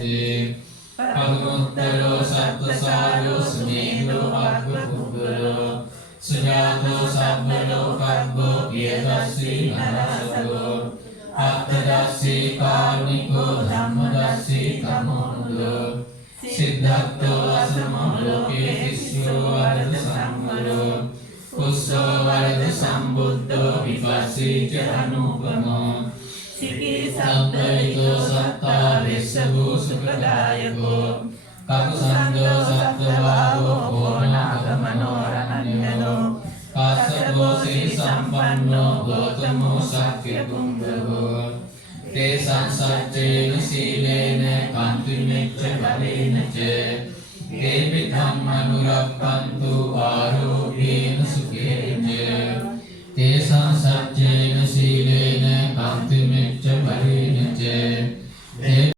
විහෙරති පරමෝත්තරෝ සත්ත්වසාරෝ සුමේධෝ අග්ගපුද්ගලෝ සුජාතෝ සබ්බ ලෝකග්ගෝ පියදස්සී නරසතෝ අත්තදස්සී කාරුණිකෝ ධම්මදස්සී තමෝනුදෝ සිද්ධාර්ථෝ අසමෝ ලෝකේ තිස්සෝ වරද සම්වරෝ කුස්සෝ වරද සම්බුද්ධෝ විපස්සීච අනුපමෝ සිකී සම්බයිතෝ සත්තා වෙස්සවෝ සුඛදායකෝ කකුසන්දෝ සත්ත්වභාවෝ ඕනාගමනෝ රණඤ්ඤනෝ කාසකෝ සී සම්පන්නෝ ගෝතමෝ සක්්‍ය පුංගවෝ තේ සංසච්චේන සීලේන කන්තිමෙච්ච බලේන ච තේපි ධම්මනුරක්ඛන්තු ආරෝග්‍යේන සුඛේන තේ සංසච්චේන සීලේන කන්තිමෙච්ච බලේන ච